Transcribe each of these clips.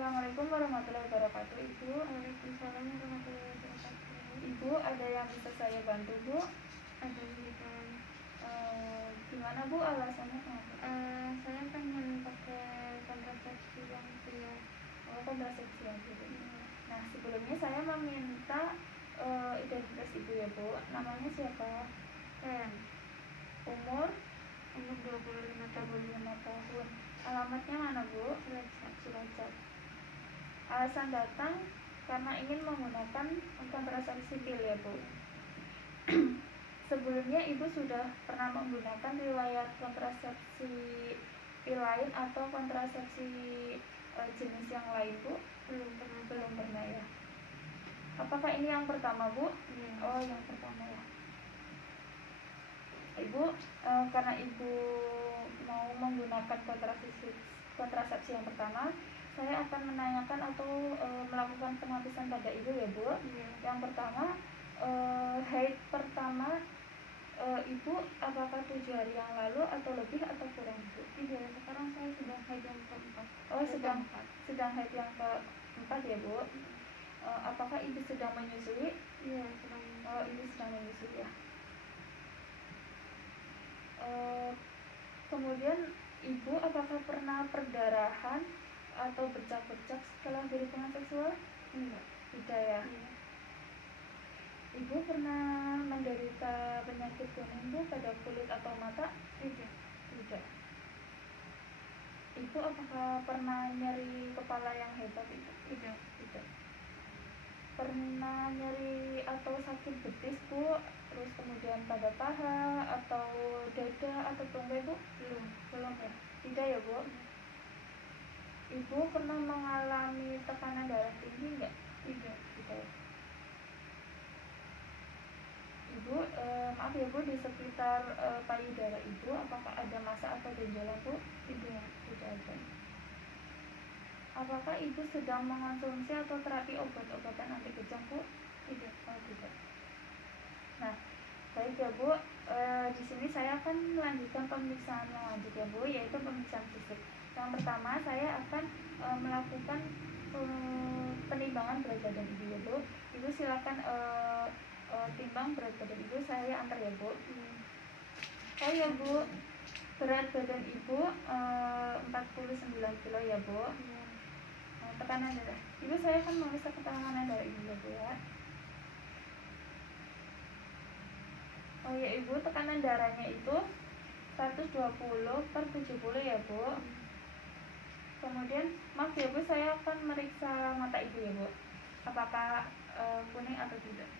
Assalamualaikum warahmatullahi wabarakatuh, Ibu. Waalaikumsalam warahmatullahi wabarakatuh. Ibu, ada yang bisa saya bantu, Bu? Ada kan? Gimana, Bu, alasannya kenapa? Saya pengen pakai kontrasepsi yang pria. Kontrasepsi yang gitu. Nah, sebelumnya saya meminta identitas Ibu ya, Bu. Namanya siapa? Umur 25 tahun. Alamatnya mana, Bu? Cilacap. Alasan datang karena ingin menggunakan kontrasepsi pil ya, Bu. Sebelumnya Ibu sudah pernah menggunakan riwayat kontrasepsi pil lain atau kontrasepsi jenis yang lain, Bu? Belum pernah ya. Apakah ini yang pertama, Bu? Ya. Oh, yang pertama ya. Ibu, karena Ibu mau menggunakan kontrasepsi yang pertama, saya akan menanyakan atau melakukan penghabisan pada Ibu ya, Bu. Ya. Yang pertama, haid pertama Ibu apakah 7 hari yang lalu atau lebih atau kurang, Bu? Tidak, sekarang saya sudah haid yang keempat. Oh, sedang haid yang keempat ya, Bu. Apakah Ibu sedang menyusui? Iya, sedang. Oh, Ibu sedang menyusui ya. Kemudian Ibu apakah pernah perdarahan atau bercak-bercak setelah berhubungan seksual? Enggak. Tidak ya. Iya. Ibu pernah menderita penyakit kuning, Bu, pada kulit atau mata? Tidak. Tidak. Ibu apakah pernah nyeri kepala yang hebat, Ibu? Tidak. Tidak. Pernah nyeri atau sakit betis, Bu? Terus kemudian pada paha atau dada atau tunggal, Bu? Belum ya. Tidak ya, Bu. Ibu pernah mengalami tekanan darah tinggi enggak? Tidak. Tidak. Ibu, maaf ya, Bu, di sekitar payudara Ibu apakah ada massa atau benjolan, Bu? Tidak. Tidak ada. Apakah Ibu sedang mengonsumsi atau terapi obat-obatan anti kejang, Bu? Tidak. Oh, tidak. Nah, baik ya, Bu. Di sini saya akan melanjutkan pemeriksaan yang lanjut ya, Bu, yaitu pemeriksaan fisik. Yang pertama saya akan melakukan penimbangan berat badan Ibu ya, Bu. Ibu silakan timbang berat badan Ibu, saya antar ya, Bu. Oh ya, Bu, berat badan Ibu 49 kilo ya, Bu. Tekanan darah Ibu, saya akan memeriksa tekanan darah Ibu ya, Bu ya. Oh ya, Ibu, tekanan darahnya itu 120/70 ya, Bu. Kemudian maaf ya, Bu, saya akan meriksa mata Ibu ya, Bu. Apakah kuning atau tidak?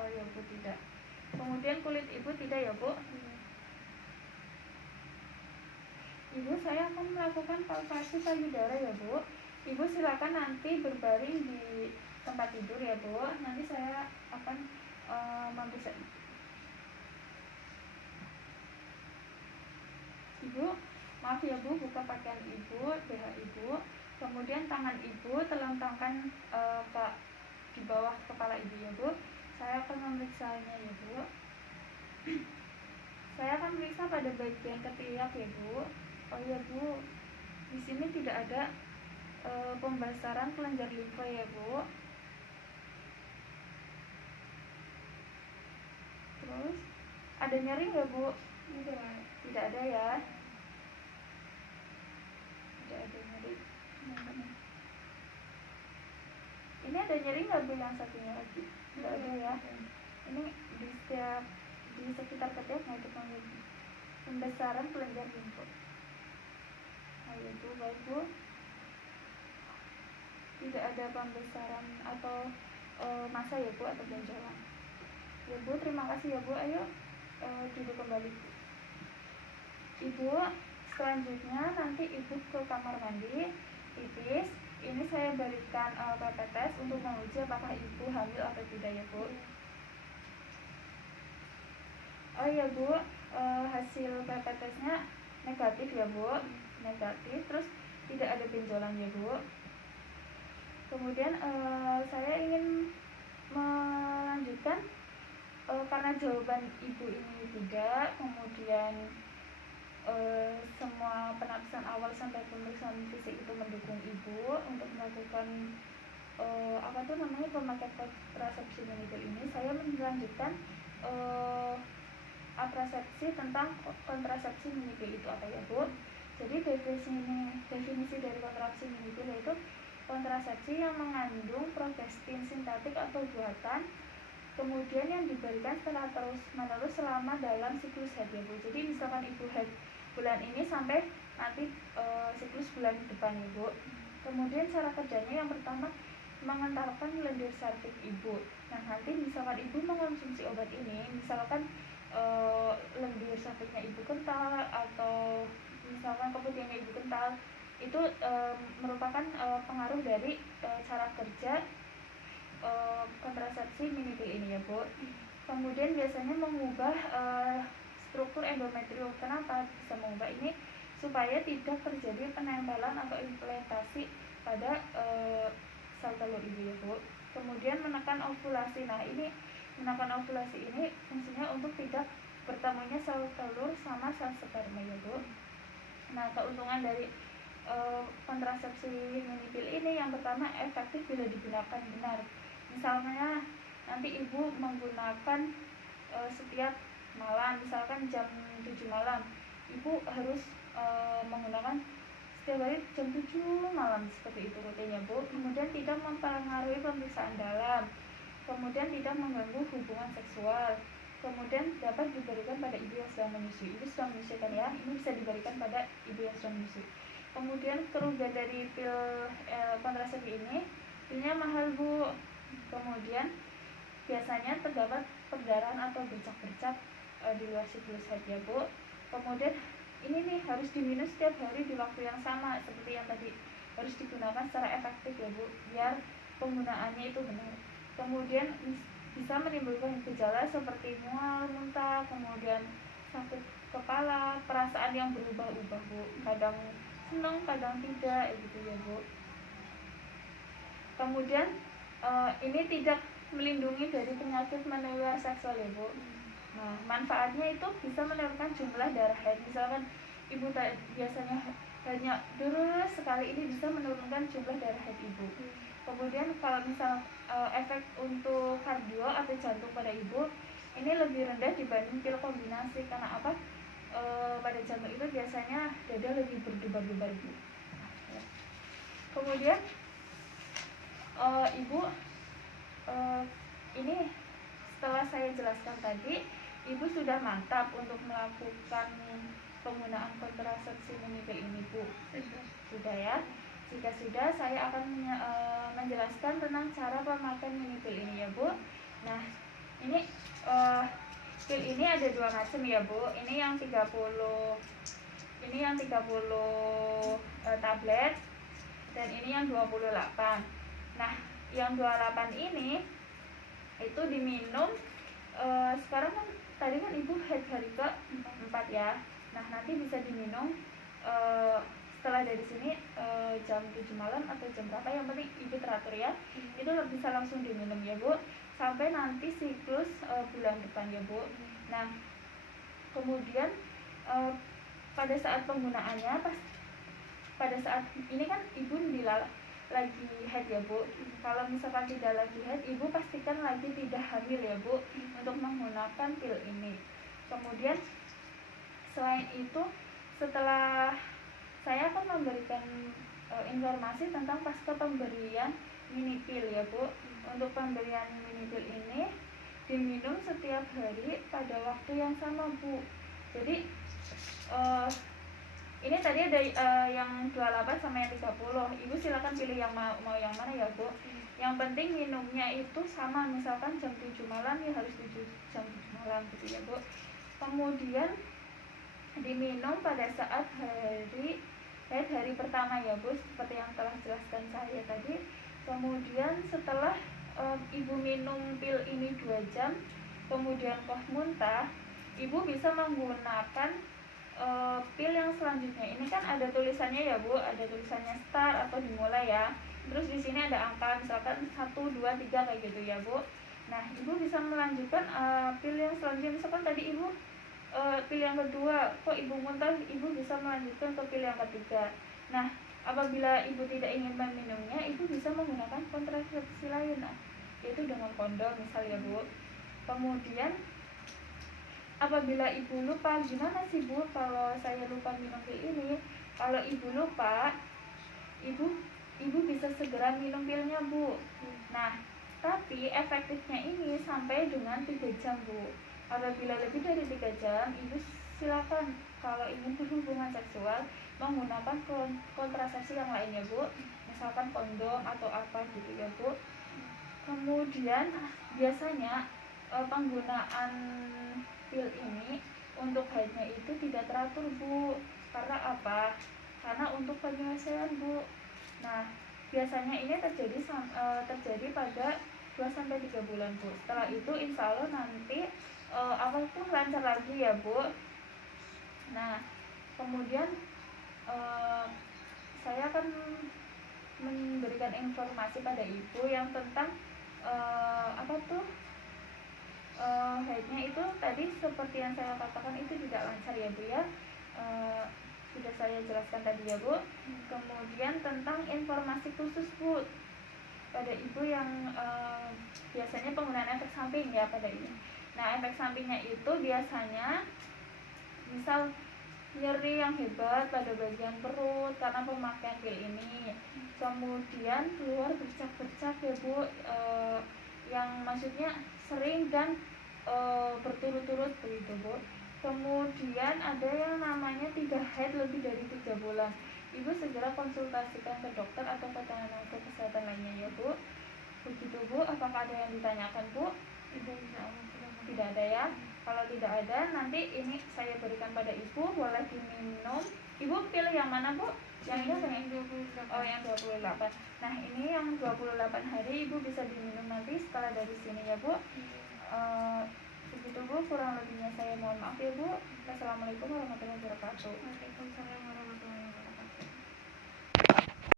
Oh ya, Bu, tidak. Kemudian kulit Ibu tidak ya, Bu? Ibu, saya akan melakukan palpasi payudara ya, Bu. Ibu silakan nanti berbaring di tempat tidur ya, Bu. Nanti saya akan memeriksa Ibu. Maaf ya, Bu, buka pakaian Ibu, BH Ibu. Kemudian tangan Ibu telentangkan ke di bawah kepala Ibu ya, Bu. Saya akan memeriksanya ya, Bu. Saya akan meriksa pada bagian ketiak ya, Bu. Oh ya, Bu, di sini tidak ada pembasaran kelenjar limfa ya, Bu. Terus ada nyeri nggak, Bu? Tidak ada ya. Tidak ada nyeri. Ini ada nyeri nggak, Bu, yang satunya lagi? Tidak ada ya. Ini di sekitar ketiak itu pembesaran kelenjar limfa. Ayo, Bu, baik, Bu. Tidak ada pembesaran atau massa ya, Bu, atau benjolan. Ya, Bu, terima kasih ya, Bu. Ayo duduk kembali. Ibu, selanjutnya nanti Ibu ke kamar mandi, pipis. Ini saya berikan pipet test untuk menguji apakah Ibu hamil atau tidak ya, Bu. Oh ya, Bu, hasil pipet testnya negatif ya, Bu. Negatif, terus tidak ada benjolan ya, Bu. Kemudian saya ingin melanjutkan karena jawaban Ibu ini tidak, kemudian semua penapsan awal sampai pemeriksaan fisik itu mendukung ibu untuk melakukan pemakaian kontrasepsi mini pill ini, saya melanjutkan apresiasi tentang kontrasepsi mini pill itu apa ya Bu. Jadi definisi dari kontrasepsi mini pill yaitu kontrasepsi yang mengandung progestin sintetik atau buatan, kemudian yang diberikan secara terus-menerus selama dalam siklus haid ya Bu. Jadi misalkan ibu haid bulan ini sampai nanti siklus bulan depan ya Bu. Kemudian cara kerjanya yang pertama mengentalkan lendir serviks ibu. Nah nanti misalkan ibu mengonsumsi obat ini, misalkan lendir serviksnya ibu kental atau misalkan keputihannya ibu kental, itu merupakan pengaruh dari cara kerja kontrasepsi mini pill ini ya Bu. Kemudian biasanya mengubah struktur endometrium. Kenapa bisa mengubah ini? Supaya tidak terjadi penempelan atau implantasi pada sel telur ibu ya Bu. Kemudian menekan ovulasi. Nah ini menekan ovulasi ini fungsinya untuk tidak bertemunya sel telur sama sel sperma ya Bu. Nah keuntungan dari kontrasepsi mini pill ini yang pertama efektif bila digunakan benar. Misalnya nanti ibu menggunakan setiap malam, misalkan jam 7 malam, ibu harus menggunakan setiap hari jam 7 malam, seperti itu rutinnya Bu. Kemudian tidak mempengaruhi pemeriksaan dalam, kemudian tidak mengganggu hubungan seksual, kemudian dapat diberikan pada ibu yang sedang menyusui. Ibu sedang menyusui kan ya, ini bisa diberikan pada ibu yang sedang menyusui. Kemudian kerugian dari pil kontrasepsi ini, pilnya mahal Bu. Kemudian biasanya terdapat perdarahan atau bercak-bercak di luar siklus haid ya Bu. Kemudian ini nih harus diminum setiap hari di waktu yang sama seperti yang tadi, harus digunakan secara efektif ya Bu, biar penggunaannya itu benar. Kemudian bisa menimbulkan gejala seperti mual, muntah, kemudian sakit kepala, perasaan yang berubah-ubah Bu, kadang senang, kadang tidak gitu ya Bu. Kemudian ini tidak melindungi dari penyakit menular seksual ya Bu. Nah manfaatnya itu bisa menurunkan jumlah darah haid. Misalkan ibu biasanya hanya deras sekali, ini bisa menurunkan jumlah darah haid ibu. Kemudian kalau misal efek untuk kardio atau jantung pada ibu ini lebih rendah dibanding pil kombinasi. Karena apa? Pada jantung itu biasanya dada lebih berdebar-debar ibu. Kemudian ibu ini setelah saya jelaskan tadi, ibu sudah mantap untuk melakukan penggunaan kontrasepsi mini pill ini Bu. Sudah ya. Jika sudah, saya akan menjelaskan tentang cara pemakaian mini pill ini ya Bu. Nah ini pil ini ada dua macam ya Bu. Ini yang 30 tablet, dan ini yang 28. Nah yang 28 ini itu diminum sekarang kan, tadi kan ibu haid hari ke-4 ya. Nah nanti bisa diminum setelah dari sini jam 7 malam atau jam berapa, yang penting ibu teratur ya. Itu bisa langsung diminum ya Bu, sampai nanti siklus bulan depan ya Bu. Nah kemudian pada saat penggunaannya, pada saat ini kan ibu lagi haid ya Bu. Kalau misalkan tidak lagi haid, ibu pastikan lagi tidak hamil ya Bu, untuk menggunakan pil ini. Kemudian selain itu, setelah saya akan memberikan informasi tentang pasca pemberian mini pil ya Bu. Untuk pemberian mini pil ini diminum setiap hari pada waktu yang sama Bu. Jadi ini tadi ada yang 28 sama yang 30. Ibu silakan pilih yang mau yang mana ya Bu. Yang penting minumnya itu sama, misalkan jam 7 malam ya harus jam 7 malam gitu ya Bu. Kemudian diminum pada saat hari pertama ya Bu, seperti yang telah jelaskan saya tadi. Kemudian setelah ibu minum pil ini 2 jam, kemudian koh muntah, ibu bisa menggunakan pil yang selanjutnya. Ini kan ada tulisannya ya Bu, ada tulisannya start atau dimulai ya. Terus di sini ada angka, misalkan 1, 2, 3 kayak gitu ya Bu. Nah ibu bisa melanjutkan pil yang selanjutnya. Misalkan tadi ibu pilih yang kedua, kok ibu muntah, ibu bisa melanjutkan ke pilih yang ketiga. Nah, apabila ibu tidak ingin meminumnya, ibu bisa menggunakan kontrasepsi lain, yaitu dengan kondom misal ya Bu. Kemudian apabila ibu lupa, gimana sih Bu kalau saya lupa minum pil ini? Kalau ibu lupa, ibu bisa segera minum pilnya Bu. Nah, tapi efektifnya ini sampai dengan 3 jam Bu. Apabila lebih dari 3 jam, ibu silakan kalau ingin berhubungan seksual menggunakan kontrasepsi yang lainnya Bu, misalkan kondom atau apa gitu ya Bu. Kemudian biasanya penggunaan pil ini untuk haidnya itu tidak teratur Bu. Karena apa? Karena untuk penyelesaian Bu. Nah, biasanya ini terjadi pada 2-3 bulan Bu. Setelah itu insya Allah nanti awal tuh lancar lagi ya Bu. Nah, kemudian saya akan memberikan informasi pada ibu yang tentang haidnya itu tadi seperti yang saya katakan itu tidak lancar ya Bu ya. Sudah saya jelaskan tadi ya Bu. Kemudian tentang informasi khusus Bu pada ibu yang biasanya penggunaan efek samping ya pada ini. Nah, efek sampingnya itu biasanya misal nyeri yang hebat pada bagian perut karena pemakaian pil ini, kemudian keluar bercak-bercak ya Bu, yang maksudnya sering dan berturut-turut begitu Bu. Kemudian ada yang namanya tidak haid lebih dari 3 bulan. Ibu segera konsultasikan ke dokter atau ke tenaga kesehatan lainnya ya Bu. Begitu Bu, apakah ada yang ditanyakan Bu? Tidak ada ya. Kalau tidak ada, nanti ini saya berikan pada ibu, boleh diminum. Ibu pilih yang mana Bu? Yang ini apa nih? Oh, yang 28. Nah, ini yang 28 hari ibu bisa diminum nanti setelah dari sini ya Bu. Begitu Bu, kurang lebihnya saya mohon maaf ya Bu. Assalamualaikum warahmatullahi wabarakatuh. Waalaikumsalam warahmatullahi wabarakatuh.